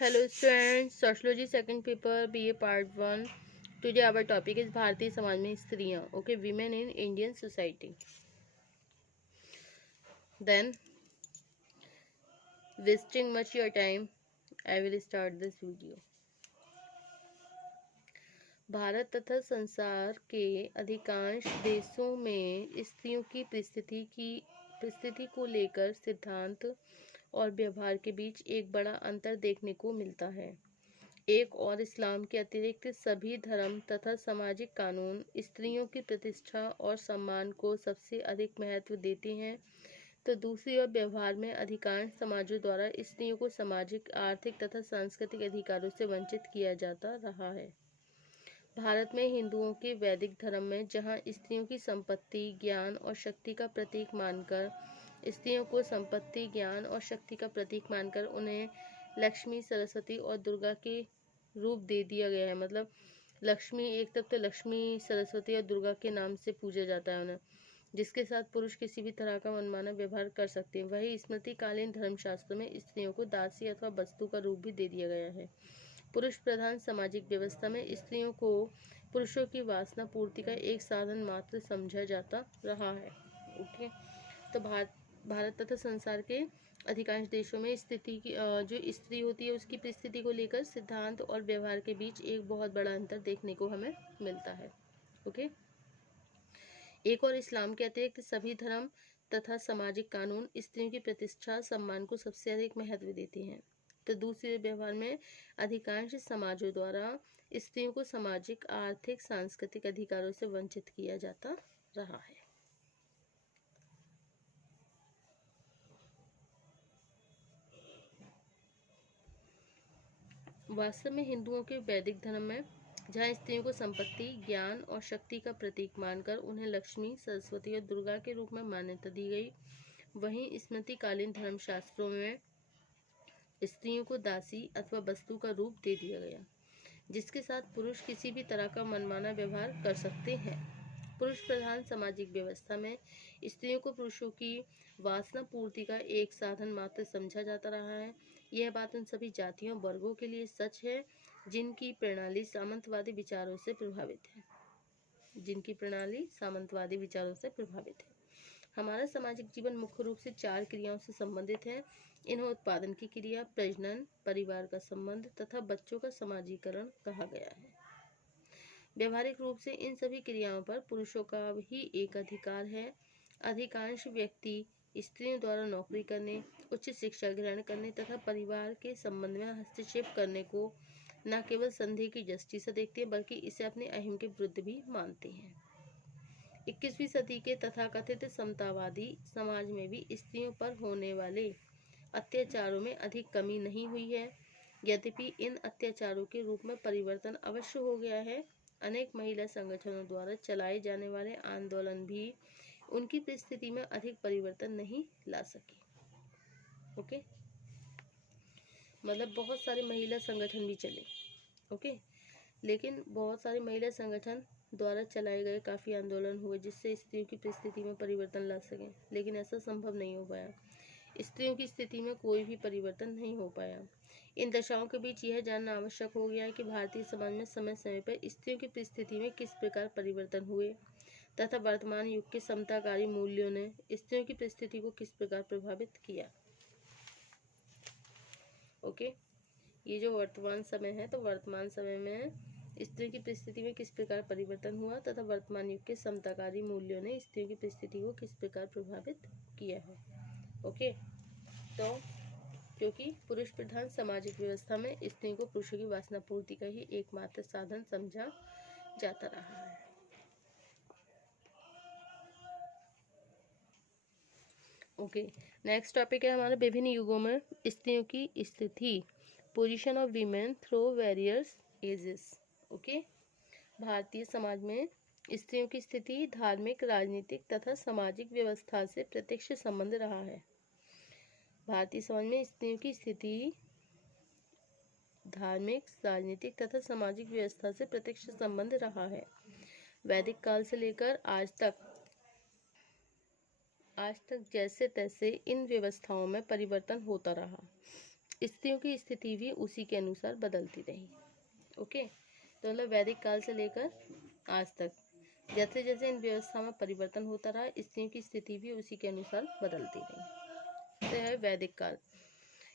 Hello students, Sociology second paper BA part 1. Today our topic is भारतीय समाज में स्त्रियां. Okay, women in Indian society. Then, wasting much your time, I will start this video. Bharat तथा संसार के अधिकांश देशों में स्त्रियों की परिस्थिति को लेकर सिद्धांत और व्यवहार के बीच एक बड़ा अंतर देखने को मिलता है। एक और इस्लाम के अतिरिक्त सभी धर्म तथा सामाजिक कानून स्त्रियों की प्रतिष्ठा और सम्मान को सबसे अधिक महत्व देते हैं, तो दूसरी ओर व्यवहार में अधिकांश समाजों द्वारा स्त्रियों को सामाजिक, आर्थिक तथा सांस्कृतिक अधिकारों से वंचित किया जाता रहा है। भारत में हिंदुओं के वैदिक धर्म में जहाँ स्त्रियों की संपत्ति, ज्ञान और शक्ति का प्रतीक मानकर उन्हें लक्ष्मी, सरस्वती और दुर्गा के रूप दे दिया गया है। मतलब लक्ष्मी, एक तरफ तो लक्ष्मी, सरस्वती और दुर्गा के नाम से पूजा जाता है उन्हें, जिसके साथ पुरुष किसी भी तरह का मनमाना व्यवहार कर सकते हैं। वही स्मृतिकालीन धर्मशास्त्रों में स्त्रियों को दासी अथवा वस्तु का रूप भी दे दिया गया है। पुरुष प्रधान सामाजिक व्यवस्था में स्त्रियों को पुरुषों की वासना पूर्ति का एक साधन मात्र समझा जाता रहा है। ओके, तो भारत तथा संसार के अधिकांश देशों में जो स्त्री होती है उसकी परिस्थिति को लेकर सिद्धांत और व्यवहार के बीच एक बहुत बड़ा अंतर देखने को हमें मिलता है। ओके, एक और इस्लाम के अतिरिक्त सभी धर्म तथा सामाजिक कानून स्त्रियों की प्रतिष्ठा, सम्मान को सबसे अधिक महत्व देते हैं, तो दूसरे व्यवहार में अधिकांश समाजों द्वारा स्त्रियों को सामाजिक, आर्थिक, सांस्कृतिक अधिकारों से वंचित किया जाता रहा है। वास्तव में हिंदुओं के वैदिक धर्म में जहाँ स्त्रियों को संपत्ति, ज्ञान और शक्ति का प्रतीक मानकर उन्हें लक्ष्मी, सरस्वती और दुर्गा के रूप में मान्यता दी गई, वहीं स्मृतिकालीन धर्मशास्त्रों में स्त्रियों को दासी अथवा वस्तु का रूप दे दिया गया, जिसके साथ पुरुष किसी भी तरह का मनमाना व्यवहार कर सकते हैं। पुरुष प्रधान सामाजिक व्यवस्था में स्त्रियों को पुरुषों की वासना पूर्ति का एक साधन मात्र समझा जाता रहा है। यह बात उन सभी जातियों, वर्गों के लिए सच है जिनकी प्रणाली सामंतवादी विचारों से प्रभावित है। हमारा सामाजिक जीवन मुख्य रूप से 4 क्रियाओं से संबंधित है। इन्हें उत्पादन की क्रिया, प्रजनन, परिवार का संबंध तथा बच्चों का समाजीकरण कहा गया है। व्यवहारिक रूप से इन सभी क्रियाओं पर पुरुषों का ही एक अधिकार है। अधिकांश व्यक्ति स्त्रियों द्वारा नौकरी करने, उच्च शिक्षा ग्रहण करने तथा परिवार के संबंध में हस्तक्षेप करने को न केवल संदेह की दृष्टि से देखते हैं, बल्कि इसे अपने अहिम के विरुद्ध भी मानते हैं। 21वीं सदी के तथाकथित समतावादी समाज में भी स्त्रियों पर होने वाले अत्याचारों में अधिक कमी नहीं हुई है। यद्यपि इन अत्याचारों के रूप में परिवर्तन अवश्य हो गया है। अनेक महिला संगठनों द्वारा चलाए जाने वाले आंदोलन भी उनकी परिस्थिति में अधिक परिवर्तन नहीं ला सके। ओके, मतलब बहुत सारे महिला संगठन भी चले, ओके, लेकिन बहुत सारे महिला संगठन द्वारा चलाए गए काफ़ी आंदोलन हुए जिससे स्त्रियों की परिस्थिति में परिवर्तन ला सके, लेकिन ऐसा संभव नहीं हो पाया। स्त्रियों की स्थिति में कोई भी परिवर्तन नहीं हो पाया। इन दशाओं के बीच यह जानना आवश्यक हो गया है कि भारतीय समाज में समय समय पर स्त्रियों की परिस्थिति में किस प्रकार परिवर्तन हुए तथा वर्तमान युग के समताकारी मूल्यों ने स्त्रियों की परिस्थिति को किस प्रकार प्रभावित किया। ओके, ये जो वर्तमान समय है, तो वर्तमान समय में स्त्रियों की परिस्थिति में किस प्रकार परिवर्तन हुआ तथा वर्तमान युग के समताकारी मूल्यों ने स्त्रियों की परिस्थिति को किस प्रकार प्रभावित किया है। ओके, तो क्योंकि पुरुष प्रधान सामाजिक व्यवस्था में स्त्रियों को पुरुषों की वासना पूर्ति का ही एकमात्र साधन समझा जाता रहा है। ओके, नेक्स्ट टॉपिक है हमारा विभिन्न युगों में स्त्रियों की स्थिति, position of women through various ages. Okay, भारतीय समाज में स्त्रियों की स्थिति धार्मिक, राजनीतिक तथा सामाजिक व्यवस्था से प्रत्यक्ष संबंध रहा है। भारतीय समाज में स्त्रियों की स्थिति धार्मिक, राजनीतिक तथा सामाजिक व्यवस्था से प्रत्यक्ष संबंध रहा है। वैदिक काल से लेकर आज तक जैसे तैसे इन व्यवस्थाओं में परिवर्तन होता रहा। स्त्रियों की स्थिति भी उसी के अनुसार बदलती रही। ओके, तो मतलब वैदिक काल से लेकर आज तक जैसे जैसे इन व्यवस्था में परिवर्तन होता रहा, स्त्रियों की स्थिति भी उसी के अनुसार बदलती रही। तो है वैदिक काल।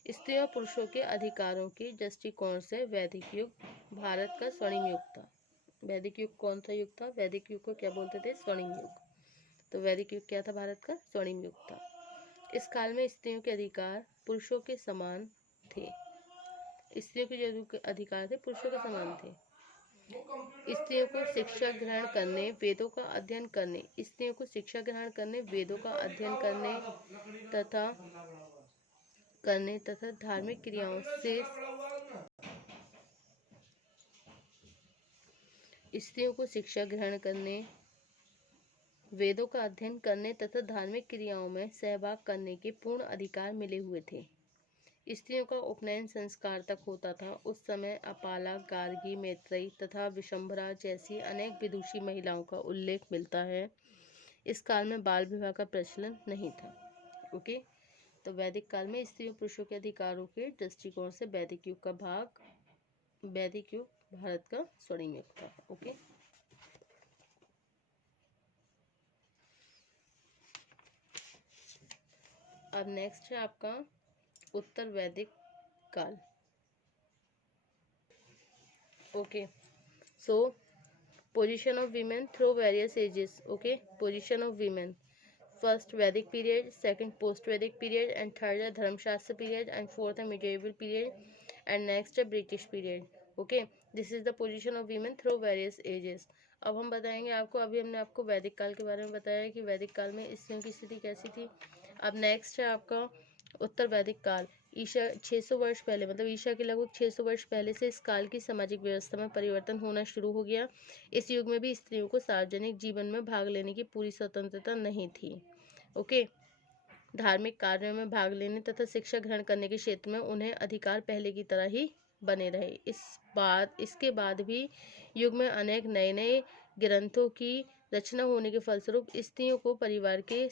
स्त्रियों और पुरुषों के अधिकारों के दृष्टिकोण से वैदिक युग भारत का स्वर्णिम युग था। वैदिक युग कौन सा युग था? वैदिक युग को क्या बोलते थे? स्वर्णिम युग। तो वैदिक युग क्या था? भारत का स्वर्णिम युग था। इस काल में स्त्रियों के अधिकार पुरुषों के समान थे। स्त्रियों के जो अधिकार थे पुरुषों के समान थे। स्त्रियों को शिक्षा ग्रहण करने, वेदों का अध्ययन करने, स्त्रियों को शिक्षा ग्रहण करने, वेदों का अध्ययन करने तथा धार्मिक क्रियाओं से स्त्रियों को शिक्षा ग्रहण करने, वेदों का अध्ययन करने तथा धार्मिक क्रियाओं में सहभाग करने के पूर्ण अधिकार मिले हुए थे। स्त्रियों का उपनयन संस्कार तक होता था। उस समय अपाला, गार्गी, मैत्रेयी तथा विशंभरा जैसी अनेक विदुषी महिलाओं का उल्लेख मिलता है। इस काल में बाल विवाह का प्रचलन नहीं था। ओके, तो वैदिक काल में स्त्रियों पुरुषों के अधिकारों के दृष्टिकोण से वैदिक युग भारत का स्वर्णिम युग था। ओके, अब नेक्स्ट है आपका उत्तर वैदिक काल। Okay, so position of women through various ages. Okay, position of women, first Vedic period, second post Vedic period, and third है धर्मशास्त्र पीरियड, एंड फोर्थ है मिडिएवल पीरियड, एंड नेक्स्ट है British period. Okay, this is the position of women through various ages. अब हम बताएंगे आपको, अभी हमने आपको वैदिक काल के बारे में बताया कि वैदिक काल में स्त्रियों की स्थिति कैसी थी। अब नेक्स्ट है आपका उत्तर वैदिक काल। ईशा 600 वर्ष पहले, मतलब ईशा के लगभग 600 वर्ष पहले से इस काल की सामाजिक व्यवस्था में परिवर्तन होना शुरू हो गया। इस युग में भी स्त्रियों को सार्वजनिक जीवन में भाग लेने की पूरी स्वतंत्रता नहीं थी। ओके, धार्मिक कार्यों में भाग लेने तथा शिक्षा ग्रहण करने के क्षेत्र में उन्हें अधिकार पहले की तरह ही बने रहे। इसके बाद भी युग में अनेक नए नए ग्रंथों की रचना होने के फलस्वरूप स्त्रियों को परिवार की जो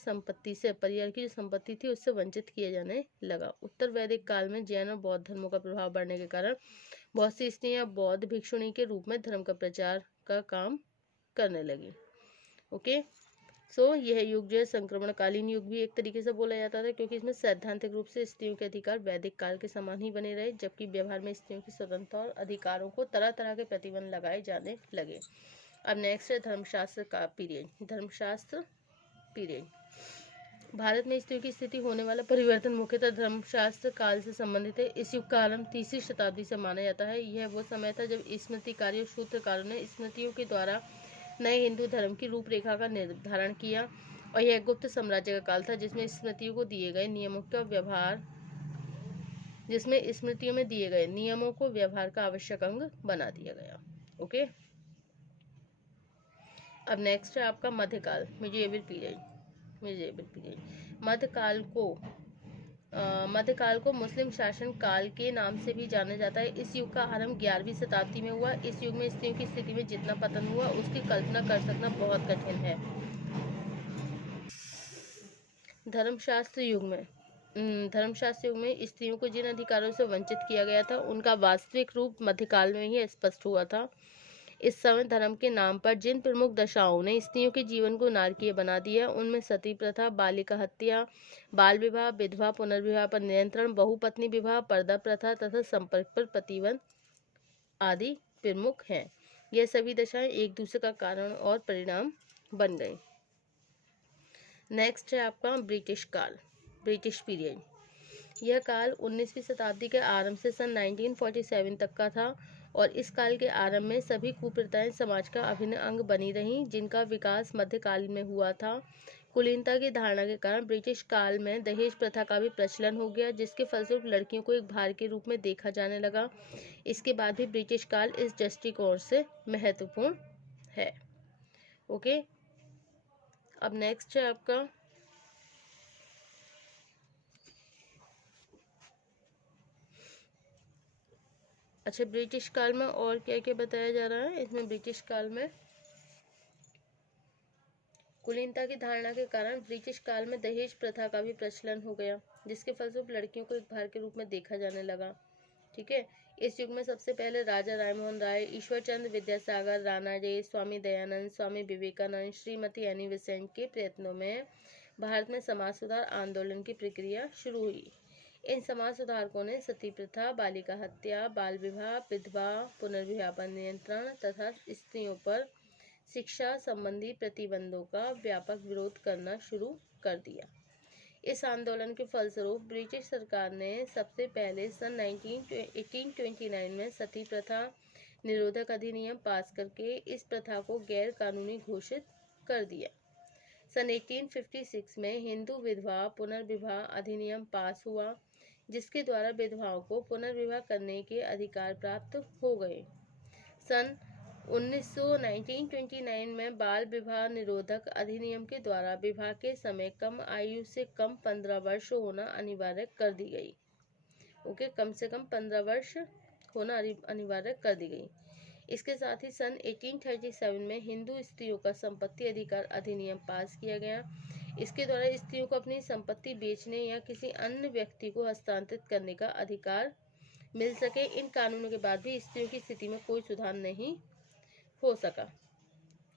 संपत्ति थी उससे वंचित किया जाने लगा। उत्तर वैदिक काल में जैन और बौद्ध धर्मों का प्रभाव बढ़ने के कारण बहुत सी स्त्रियां बौद्ध भिक्षुणी के रूप में धर्म का प्रचार का काम करने लगी। ओके, सो यह युग जो है संक्रमणकालीन युग भी एक तरीके से बोला जाता था, क्योंकि इसमें सैद्धांतिक रूप से स्त्रियों के अधिकार वैदिक काल के समान ही बने रहे, जबकि व्यवहार में स्त्रियों की स्वतंत्रता और अधिकारों को तरह तरह के प्रतिबंध लगाए जाने लगे। अब नेक्स्ट है धर्मशास्त्र का पीरियड। धर्मशास्त्र पीरियड, भारत में स्त्रियों की स्थिति होने वाला परिवर्तन मुख्यतः धर्मशास्त्र काल से संबंधित है। इस युग का आरंभ 3वीं शताब्दी से माना जाता है। यह वो समय था जब स्मृतिकारों सूत्रकारों ने स्मृतियों के द्वारा नए हिंदू धर्म की रूपरेखा का निर्धारण किया, और यह गुप्त साम्राज्य का काल था जिसमें स्मृतियों में दिए गए नियमों को व्यवहार का आवश्यक अंग बना दिया गया। ओके, अब नेक्स्ट है आपका मध्यकाल, मिडिएवल पीरियड। मध्यकाल को मुस्लिम शासन काल के नाम से भी जाना जाता है। इस युग का आरंभ 11वीं शताब्दी में हुआ। इस युग में स्त्रियों की स्थिति में जितना पतन हुआ उसकी कल्पना कर सकना बहुत कठिन है। धर्मशास्त्र युग में स्त्रियों को जिन अधिकारों से वंचित किया गया था उनका वास्तविक रूप मध्यकाल में ही स्पष्ट हुआ था। इस समय धर्म के नाम पर जिन प्रमुख दशाओं ने स्त्रियों के जीवन को नारकीय बना दिया उनमें सती प्रथा, बालिका हत्या, बाल विवाह, विधवा पुनर्विवाह पर नियंत्रण, बहुपत्नी विवाह, पर्दा प्रथा तथा संपर्क पर प्रतिबंध आदि प्रमुख हैं। यह सभी दशाएं एक दूसरे का कारण और परिणाम बन गई। नेक्स्ट है आपका ब्रिटिश पीरियड। यह काल 19वीं शताब्दी के आरंभ से सन 1947 तक का था, और इस काल के आरंभ में सभी कुप्रथाएं समाज का अभिन्न अंग बनी रहीं, जिनका विकास मध्यकाल में हुआ था। कुलीनता की धारणा के कारण ब्रिटिश काल में दहेज प्रथा का भी प्रचलन हो गया, जिसके फलस्वरूप लड़कियों को एक भार के रूप में देखा जाने लगा। इसके बाद भी ब्रिटिश काल इस दृष्टिकोण से महत्वपूर्ण है। ओके, अब नेक्स्ट है आपका ब्रिटिश काल में और क्या क्या बताया जा रहा है। इसमें ब्रिटिश काल में कुलीनता की धारणा के कारण ब्रिटिश काल में दहेज प्रथा का भी प्रचलन हो गया। जिसके फलस्वरूप लड़कियों को एक भार के रूप में देखा जाने लगा। ठीक है। इस युग में सबसे पहले राजा राममोहन राय, ईश्वरचंद्र विद्यासागर, राणा रे, स्वामी दयानंद, स्वामी विवेकानंद, श्रीमती एनी बेसेंट के प्रयत्नों में भारत में समाज सुधार आंदोलन की प्रक्रिया शुरू हुई। इन समाज सुधारकों ने सती प्रथा, बालिका हत्या, बाल विवाह, विधवा पुनर्विवाह पर नियंत्रण तथा स्त्रियों पर शिक्षा संबंधी प्रतिबंधों का व्यापक विरोध करना शुरू कर दिया। इस आंदोलन के फलस्वरूप ब्रिटिश सरकार ने सबसे पहले सन 1829 में सती प्रथा निरोधक अधिनियम पास करके इस प्रथा को गैर कानूनी घोषित कर दिया। सन 1856 में हिंदू विधवा पुनर्विवाह अधिनियम पास हुआ, जिसके द्वारा विधवाओं को पुनर्विवाह करने के अधिकार प्राप्त हो गए। सन 1929 में बाल विवाह निरोधक अधिनियम के द्वारा विवाह के समय कम आयु से कम 15 वर्ष होना अनिवार्य कर दी गई। ओके, कम से कम 15 वर्ष होना अनिवार्य कर दी गई। इसके साथ ही सन 1837 में हिंदू स्त्रियों का संपत्ति अधिकार अधिनियम पास किया गया। इसके द्वारा स्त्रियों को अपनी संपत्ति बेचने या किसी अन्य व्यक्ति को हस्तांतरित करने का अधिकार मिल सके। इन कानूनों के बाद भी स्त्रियों की स्थिति में कोई सुधार नहीं हो सका।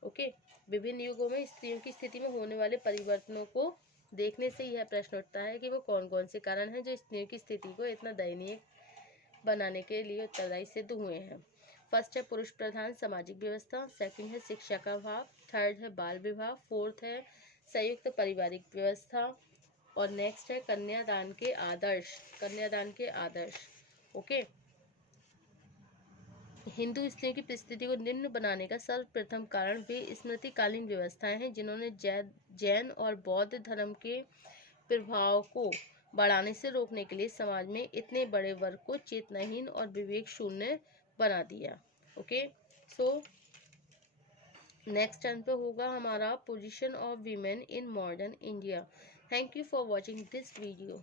ओके, विभिन्न युगों में स्त्रियों की स्थिति में होने वाले परिवर्तनों को देखने से यह प्रश्न उठता है कि वो कौन कौन से कारण हैं जो स्त्रियों की स्थिति को इतना दयनीय बनाने के लिए उत्तरदायी सिद्ध हुए हैं। फर्स्ट है पुरुष प्रधान सामाजिक व्यवस्था, सेकंड है शिक्षा का अभाव, थर्ड है बाल विवाह, फोर्थ है संयुक्त पारिवारिक व्यवस्था और नेक्स्ट है कन्यादान के आदर्श। ओके, हिंदू स्त्रियों की परिस्थिति को निम्न बनाने का सर्वप्रथम कारण वे स्मृतिकालीन व्यवस्थाएं हैं जिन्होंने जैन और बौद्ध धर्म के प्रभाव को बढ़ाने से रोकने के लिए समाज में इतने बड़े वर्ग को चेतनाहीन और विवेक शून्य बना दिया। ओके, सो नेक्स्ट टर्न पे होगा हमारा position of women in modern India. Thank you for watching this video.